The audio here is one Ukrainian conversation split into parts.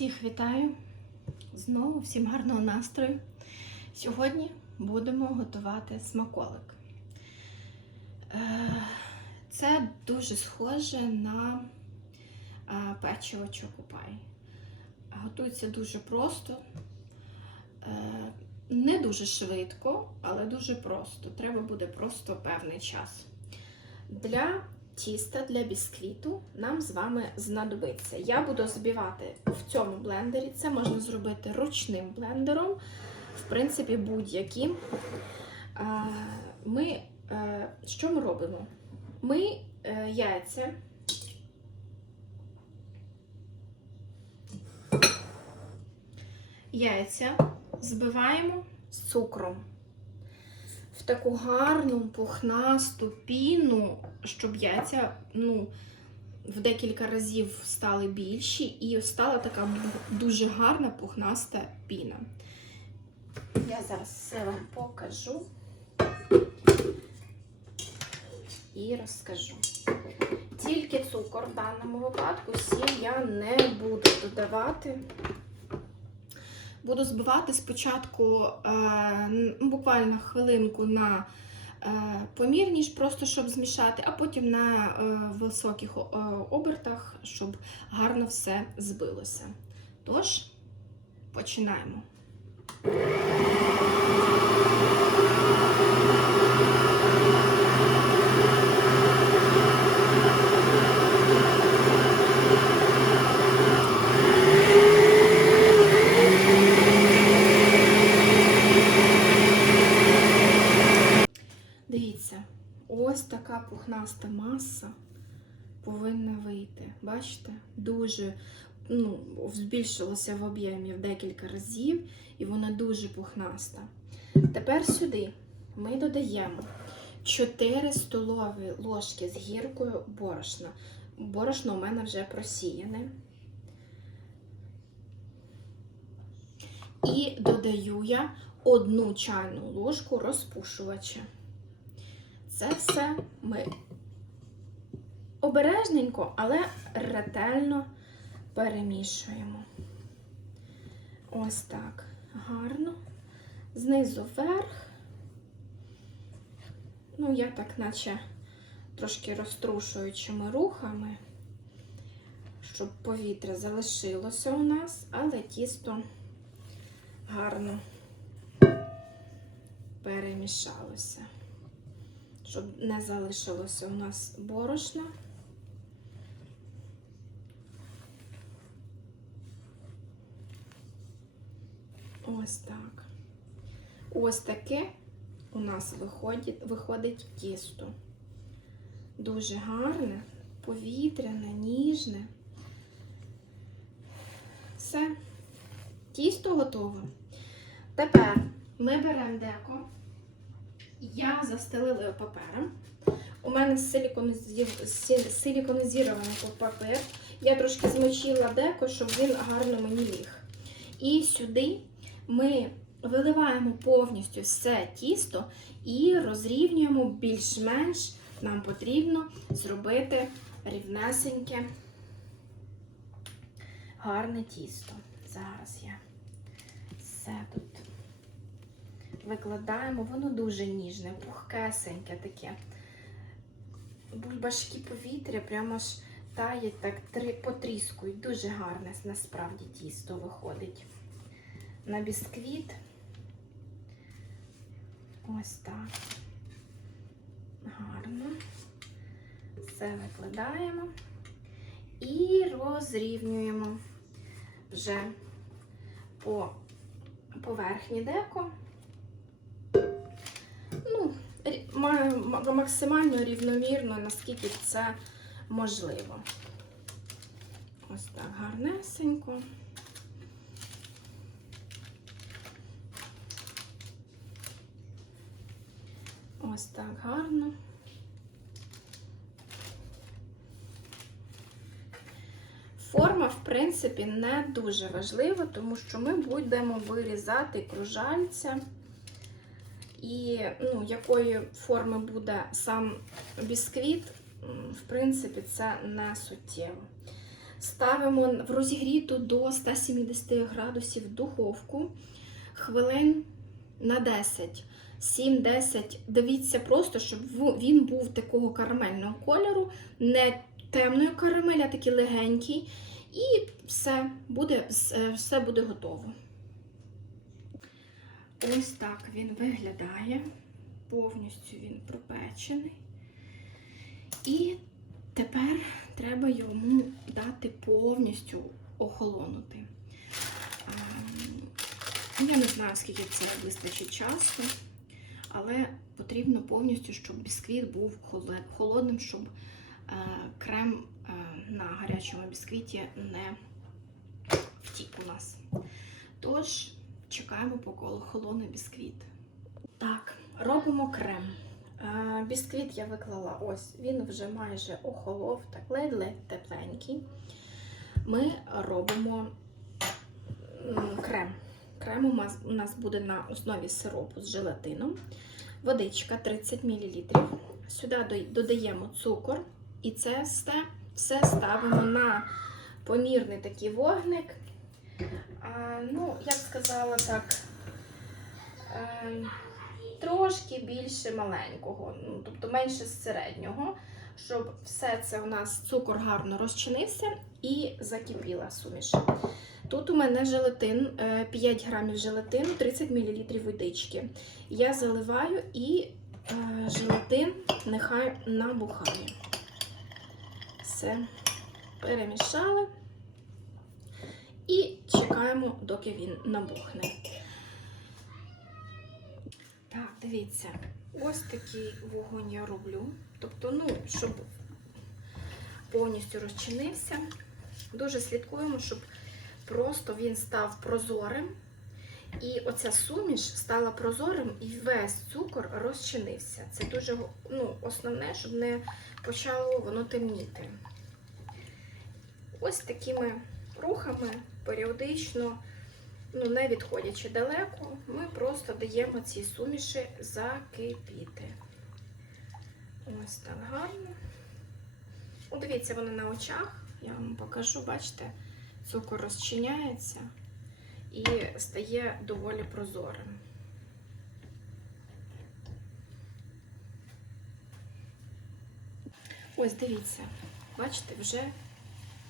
Всіх вітаю! Знову всім гарного настрою. Сьогодні будемо готувати смаколик. Е, Це дуже схоже на е, печиво чокопай. Готується дуже просто, Е, не дуже швидко, але дуже просто. Треба буде просто певний час. Для тіста для бісквіту нам з вами знадобиться. Я буду збивати в цьому блендері. Це можна зробити ручним блендером, в принципі, будь-яким. Ми, е, що ми робимо? Ми е, яйця. Яйця збиваємо з цукром в таку гарну пухнасту піну, щоб яйця ну, в декілька разів стали більші і стала така дуже гарна пухнаста піна. Я зараз все вам покажу і розкажу. Тільки цукор в даному випадку, сіль я не буду додавати. Буду збивати спочатку е, буквально хвилинку на е, помірніш, просто щоб змішати, а потім на е, високих е, обертах, щоб гарно все збилося. Тож, починаємо. Дивіться, ось така пухнаста маса повинна вийти. Бачите? Дуже ну, збільшилося в об'ємі в декілька разів, і вона дуже пухнаста. Тепер сюди ми додаємо 4 столові ложки з гіркою борошна. Борошно у мене вже просіяне. І додаю я одну чайну ложку розпушувача. Це все ми обережненько, але ретельно перемішуємо. Ось так. Гарно. Знизу вверх. Ну, я так, наче трошки розтрушуючими рухами, щоб повітря залишилося у нас, але тісто гарно перемішалося щоб не залишилося у нас борошна. Ось так. Ось таке у нас виходить, виходить тісто. Дуже гарне, повітряне, ніжне. Все, тісто готове. Тепер ми беремо деко. Я застелила папером. У мене силіконізований папір. Я трошки змочила деко, щоб він гарно мені ліг. І сюди ми виливаємо повністю все тісто і розрівнюємо більш-менш нам потрібно зробити рівнесеньке, гарне тісто. Зараз я все тут викладаємо, воно дуже ніжне, пухкесеньке таке. Бульбашки повітря прямо ж таять, так потріскують. Дуже гарне насправді тісто виходить. На бісквіт. Ось так. Гарно. Все викладаємо і розрівнюємо вже по поверхні деко максимально рівномірно, наскільки це можливо. Ось так гарнесенько. Ось так гарно. Форма, в принципі, не дуже важлива, тому що ми будемо вирізати кружальця. І ну, якої форми буде сам бісквіт, в принципі, це не суттєво. Ставимо в розігріту до 170 градусів духовку хвилин на 10. 7-10. Дивіться просто, щоб він був такого карамельного кольору, не темної карамелі, а такий легенький. І все буде, все буде готово. Ось так він виглядає. Повністю він пропечений. І тепер треба йому дати повністю охолонути. Я не знаю, скільки це вистачить часу, але потрібно повністю, щоб бісквіт був холодним, щоб е, крем е, на гарячому бісквіті не втік у нас. Тож, чекаємо, поки охолоне бісквіт. Так, робимо крем. Е, Бісквіт я виклала ось, він вже майже охолов, так ледь-ледь тепленький. Ми робимо крем. Крем у нас, буде на основі сиропу з желатином, водичка 30 мл. Сюди додаємо цукор і це все, все ставимо на помірний такий вогник. А, ну, я б сказала так. Е, трошки більше маленького, ну, тобто менше середнього, щоб все це у нас цукор гарно розчинився і закипіла суміш. Тут у мене желатин, е, 5 грамів желатину, 30 мл водички. Я заливаю і е, желатин нехай набухає. Все, перемішали і чекаємо, доки він набухне. Так, дивіться, ось такий вогонь я роблю. Тобто, ну, щоб повністю розчинився. Дуже слідкуємо, щоб просто він став прозорим. І оця суміш стала прозорим і весь цукор розчинився. Це дуже ну, основне, щоб не почало воно темніти. Ось такими рухами періодично ну, не відходячи далеко, ми просто даємо цій суміші закипіти. Ось так гарно. О, дивіться, вони на очах. Я вам покажу, бачите, цукор розчиняється і стає доволі прозорим. Ось дивіться, бачите, вже,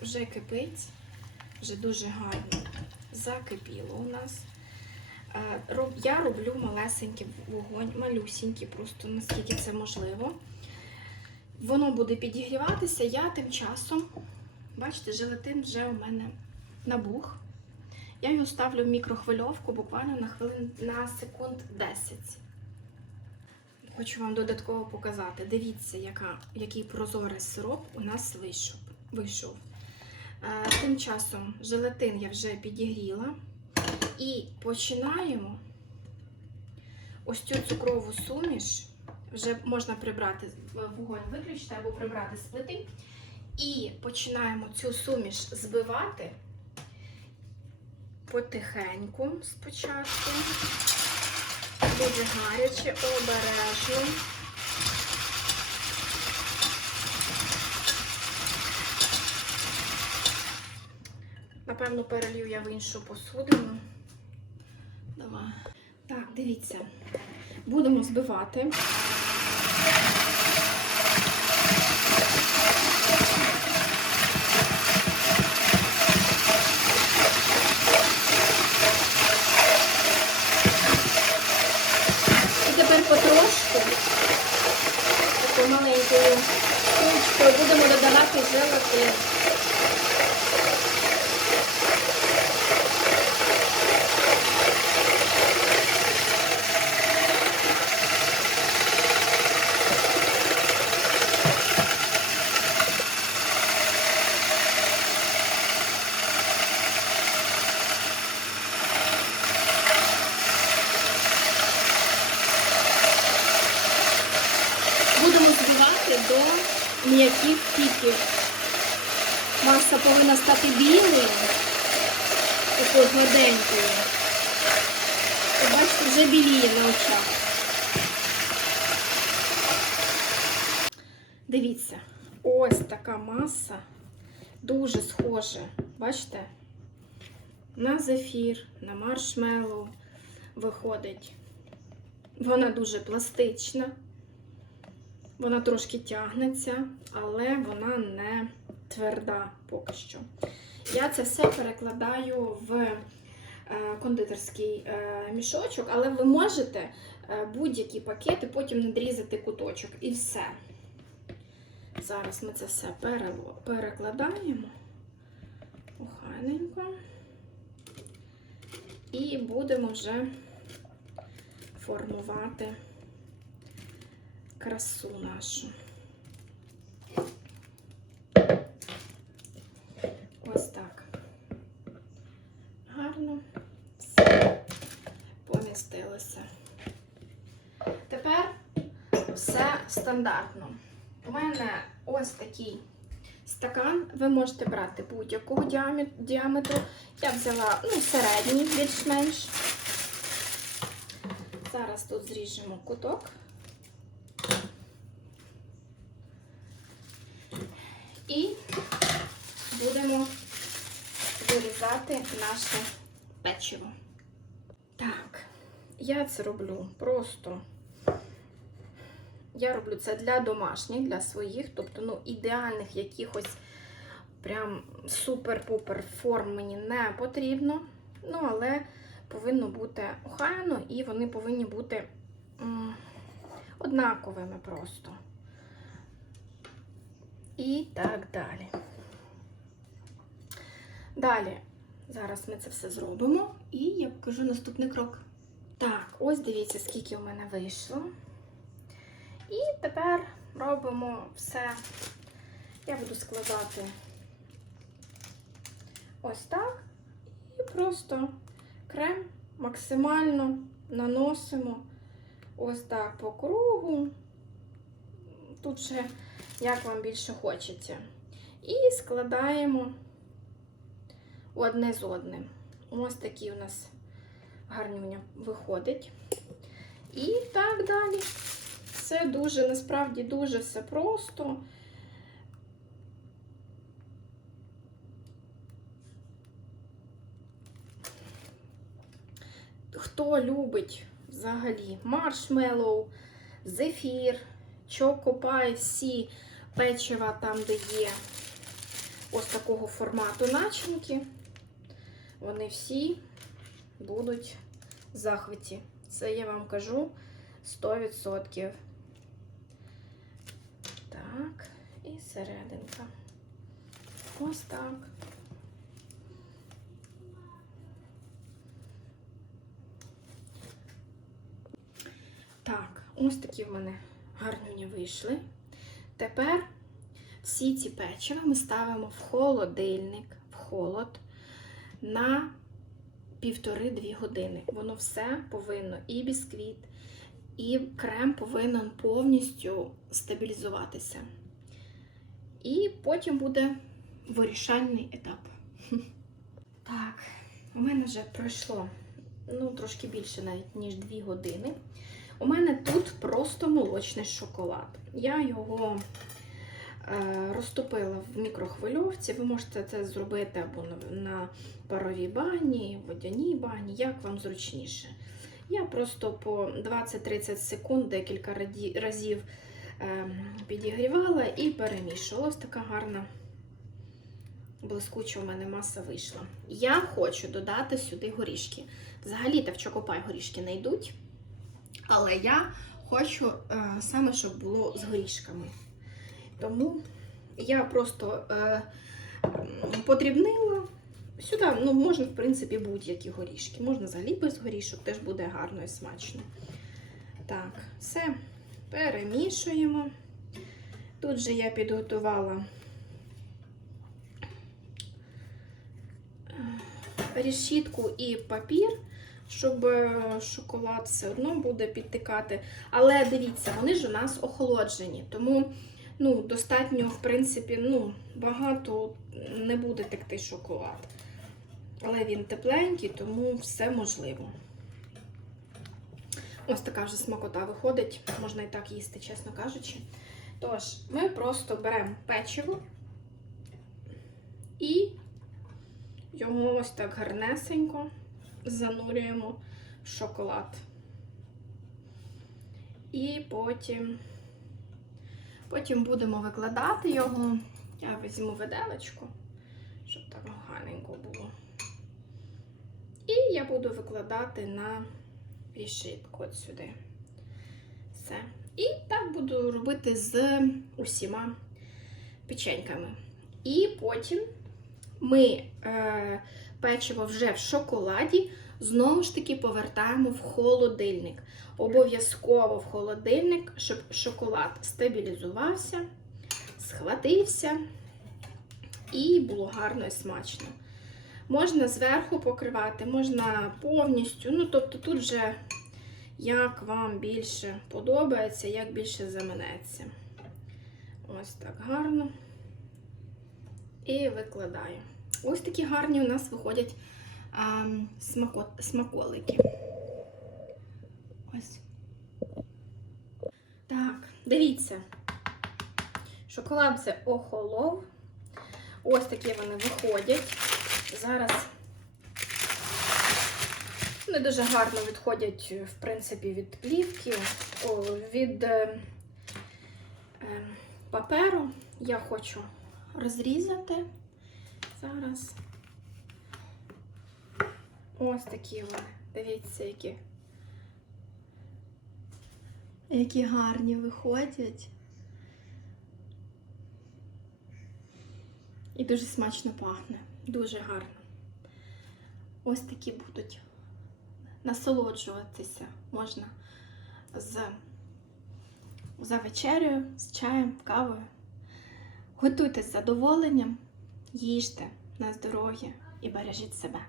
вже кипить, вже дуже гарно закипіло у нас. Е, Я роблю малесенький вогонь, малюсінький, просто наскільки це можливо. Воно буде підігріватися, я тим часом, бачите, желатин вже у мене набух. Я його ставлю в мікрохвильовку буквально на хвилин на секунд 10. Хочу вам додатково показати. Дивіться, яка, який прозорий сироп у нас вийшов. Тим часом желатин я вже підігріла. І починаємо ось цю цукрову суміш. Вже можна прибрати вогонь, виключити або прибрати з плити. І починаємо цю суміш збивати потихеньку спочатку. Дуже гаряче, обережно. Напевно, перелью я в іншу посудину. Давай. Так, дивіться. Будемо збивати. І тепер потрошку, такою маленькою штучкою будемо додавати желатин. Будемо збивати до м'яких піків. Маса повинна стати білою, такою гладенькою. Бачите, вже біліє на очах. Дивіться, ось така маса Дуже схоже, бачите? На зефір, на маршмеллоу виходить. Вона дуже пластична, вона трошки тягнеться, але вона не тверда поки що. Я це все перекладаю в е, кондитерський е, мішочок, але ви можете е, будь-які пакети потім надрізати куточок і все. Зараз ми це все перекладаємо охайненько. І будемо вже формувати красу нашу. Ось так. Гарно все помістилося. Тепер все стандартно. У мене ось такий стакан. Ви можете брати будь-якого діаметру. Я взяла ну, середній, більш-менш. Зараз тут зріжемо куток. І будемо вирізати наше печиво. Так, я це роблю просто. Я роблю це для домашніх, для своїх, тобто ну, ідеальних якихось прям супер-пупер форм мені не потрібно. Ну, але повинно бути охайно і вони повинні бути м, однаковими просто. І так далі. Далі, зараз ми це все зробимо, і я покажу наступний крок. Так, ось дивіться, скільки у мене вийшло. І тепер робимо все. Я буду складати ось так. І просто крем максимально наносимо ось так по кругу. Тут ще як вам більше хочеться. І складаємо одне з одним. Ось такий у нас гарнюня виходить. І так далі. Це дуже, насправді, дуже все просто. Хто любить взагалі маршмеллоу, зефір, чокопай, всі печива там, де є ось такого формату начинки, вони всі будуть в захваті. Це я вам кажу 100%. Так, і серединка. Ось так. Так, ось такі в мене гарнюні вийшли. Тепер всі ці печива ми ставимо в холодильник, в холод на півтори-дві години. Воно все повинно і бісквіт, і крем повинен повністю стабілізуватися. І потім буде вирішальний етап. Так, у мене вже пройшло ну, трошки більше навіть, ніж 2 години. У мене тут просто молочний шоколад. Я його е, розтопила в мікрохвильовці. Ви можете це зробити або на, паровій бані, водяній бані, як вам зручніше. Я просто по 20-30 секунд декілька разів е, підігрівала і перемішувала. Ось така гарна блискуча у мене маса вийшла. Я хочу додати сюди горішки. Взагалі-то в чокопай горішки не йдуть. Але я хочу е, саме, щоб було з горішками. Тому я просто е, подрібнила. Сюди ну, можна, в принципі, будь-які горішки. Можна взагалі без горішок, теж буде гарно і смачно. Так, все, перемішуємо. Тут же я підготувала е, решітку і папір щоб е, шоколад все одно буде підтикати. Але дивіться, вони ж у нас охолоджені, тому ну, достатньо, в принципі, ну, багато не буде текти шоколад. Але він тепленький, тому все можливо. Ось така вже смакота виходить, можна і так їсти, чесно кажучи. Тож, ми просто беремо печиво, і ось так гарнесенько занурюємо в шоколад. І потім, потім будемо викладати його. Я візьму виделочку, щоб так гарненько було. І я буду викладати на решітку от сюди. Все. І так буду робити з усіма печеньками. І потім ми е, печиво вже в шоколаді знову ж таки повертаємо в холодильник. Обов'язково в холодильник, щоб шоколад стабілізувався, схватився і було гарно і смачно. Можна зверху покривати, можна повністю. Ну, тобто тут вже як вам більше подобається, як більше заманеться. Ось так гарно. І викладаю. Ось такі гарні у нас виходять а, смако, смаколики. Ось. Так, дивіться. Шоколад вже охолов. Ось такі вони виходять. Зараз вони дуже гарно відходять, в принципі, від плівки, від е, е, паперу. Я хочу розрізати зараз. Ось такі вони. Дивіться, які. Які гарні виходять. І дуже смачно пахне. Дуже гарно. Ось такі будуть. Насолоджуватися можна з за вечерею, з чаєм, кавою. Готуйте з задоволенням, їжте на здоров'я і бережіть себе.